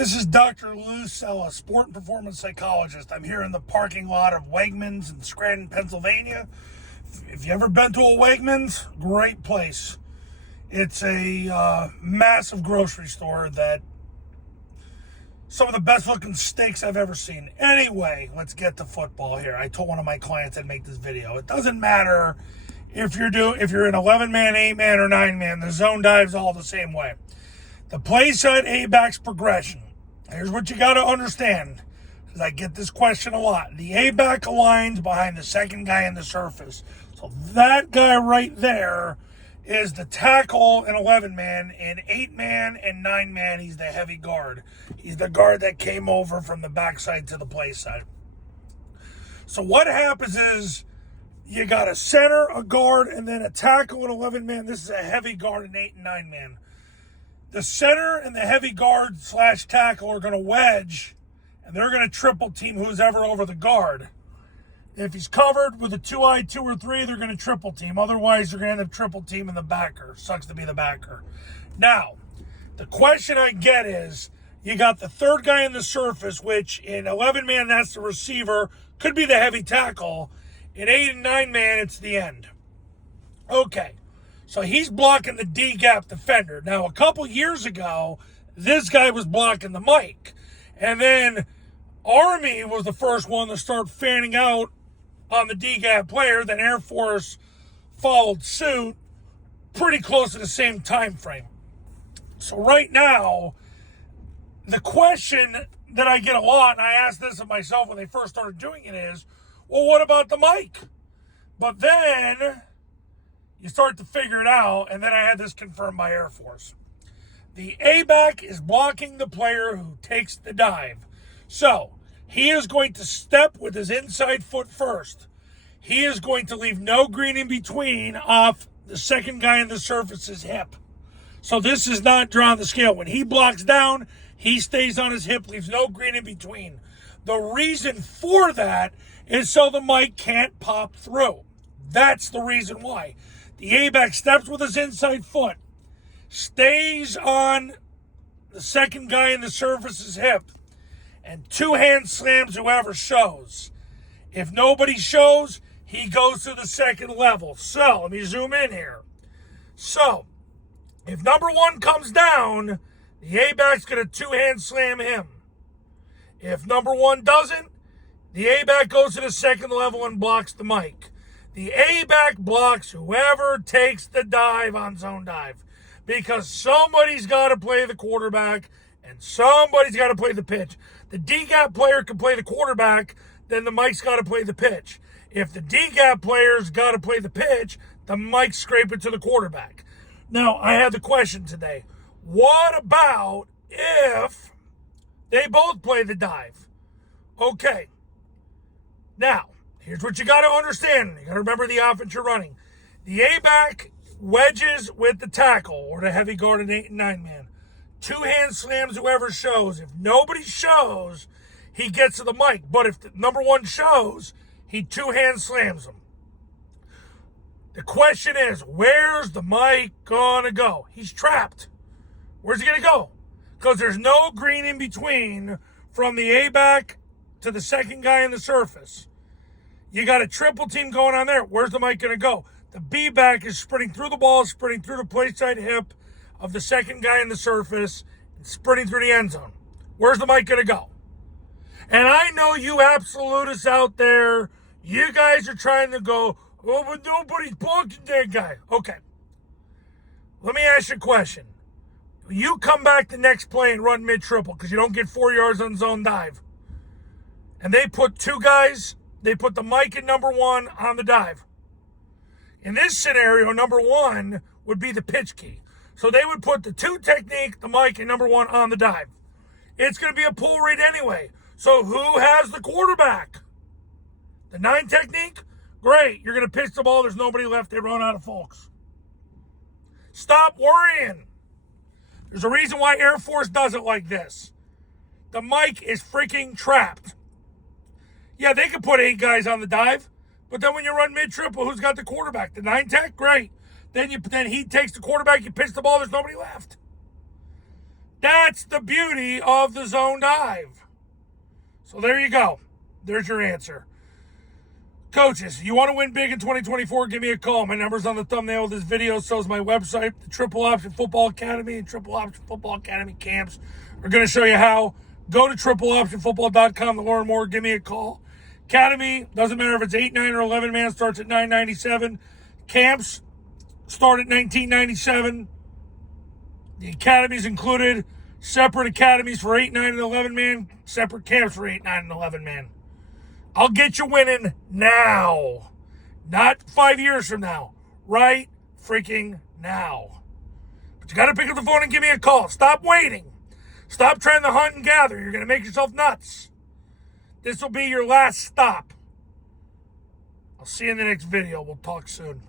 This is Dr. Lou Sella, sport and performance psychologist. I'm here in the parking lot of Wegmans in Scranton, Pennsylvania. If you ever been to a Wegmans, great place. It's a massive grocery store that some of the best looking steaks I've ever seen. Anyway, let's get to football here. I told one of my clients I'd make this video. It doesn't matter if you're an 11-man, 8-man, or 9-man. The zone dive's all the same way. The Playside A-back's progression. Here's what you got to understand, because I get this question a lot. The A-back aligns behind the second guy in the surface. So that guy right there is the tackle in 11-man. In 8-man and 9-man, he's the heavy guard. He's the guard that came over from the backside to the play side. So what happens is you got a center, a guard, and then a tackle in 11-man. This is a heavy guard in 8 and 9-man. The center and the heavy guard / tackle are going to wedge, and they're going to triple team who's ever over the guard. If he's covered with a 2-eye 2 or 3, they're going to triple team. Otherwise, they're going to end up triple teaming the backer. Sucks to be the backer. Now, the question I get is, you got the third guy in the surface, which in 11-man, that's the receiver. Could be the heavy tackle. In 8 and 9-man, it's the end. Okay. So he's blocking the D-gap defender. Now, a couple years ago, this guy was blocking the mic. And then Army was the first one to start fanning out on the D-gap player. Then Air Force followed suit pretty close to the same time frame. So right now, the question that I get a lot, and I asked this of myself when they first started doing it, is, well, what about the mic? But then you start to figure it out, and then I had this confirmed by Air Force. The A-back is blocking the player who takes the dive. So, he is going to step with his inside foot first. He is going to leave no green in between off the second guy in the surface's hip. So this is not drawing the scale. When he blocks down, he stays on his hip, leaves no green in between. The reason for that is so the mic can't pop through. That's the reason why. The A-back steps with his inside foot, stays on the second guy in the surface's hip, and two-hand slams whoever shows. If nobody shows, he goes to the second level. So, let me zoom in here. So, if number one comes down, the A-back's going to two-hand slam him. If number one doesn't, the A-back goes to the second level and blocks the mic. The A-back blocks whoever takes the dive on zone dive, because somebody's got to play the quarterback and somebody's got to play the pitch. The D-gap player can play the quarterback, then the mic's got to play the pitch. If the D-gap player's got to play the pitch, the mic's scrape it to the quarterback. Now, I had the question today. What about if they both play the dive? Okay. Now, here's what you got to understand. You got to remember the offense you're running. The A-back wedges with the tackle or the heavy guard in 8 and 9-man. Two-hand slams whoever shows. If nobody shows, he gets to the mic. But if the number one shows, he two-hand slams him. The question is, where's the mic going to go? He's trapped. Where's he going to go? Because there's no green in between from the A-back to the second guy in the surface. You got a triple team going on there. Where's the mic going to go? The B-back is sprinting through the ball, sprinting through the play side hip of the second guy in the surface, and sprinting through the end zone. Where's the mic going to go? And I know you absolutists out there, you guys are trying to go, oh, but nobody's blocking that guy. Okay. Let me ask you a question. You come back the next play and run mid-triple because you don't get 4 yards on zone dive. And they put two guys. They put the mic and number one on the dive. In this scenario, number one would be the pitch key. So they would put the 2 technique, the mic, and number one on the dive. It's going to be a pull rate anyway. So who has the quarterback? The 9 technique? Great. You're going to pitch the ball. There's nobody left. They run out of folks. Stop worrying. There's a reason why Air Force does it like this. The mic is freaking trapped. Yeah, they could put 8 guys on the dive, but then when you run mid-triple, who's got the quarterback? The 9 tech? Great. Then he takes the quarterback, you pitch the ball, there's nobody left. That's the beauty of the zone dive. So there you go. There's your answer. Coaches, you want to win big in 2024, give me a call. My number's on the thumbnail of this video. So is my website. The Triple Option Football Academy and Triple Option Football Academy camps are going to show you how. Go to tripleoptionfootball.com to learn more. Give me a call. Academy, doesn't matter if it's 8, 9, or 11 man, starts at $9.97. Camps start at $19.97. The academies included separate academies for 8, 9, and 11 man, separate camps for 8, 9, and 11 man. I'll get you winning now. Not 5 years from now. Right freaking now. But you got to pick up the phone and give me a call. Stop waiting. Stop trying to hunt and gather. You're going to make yourself nuts. This will be your last stop. I'll see you in the next video. We'll talk soon.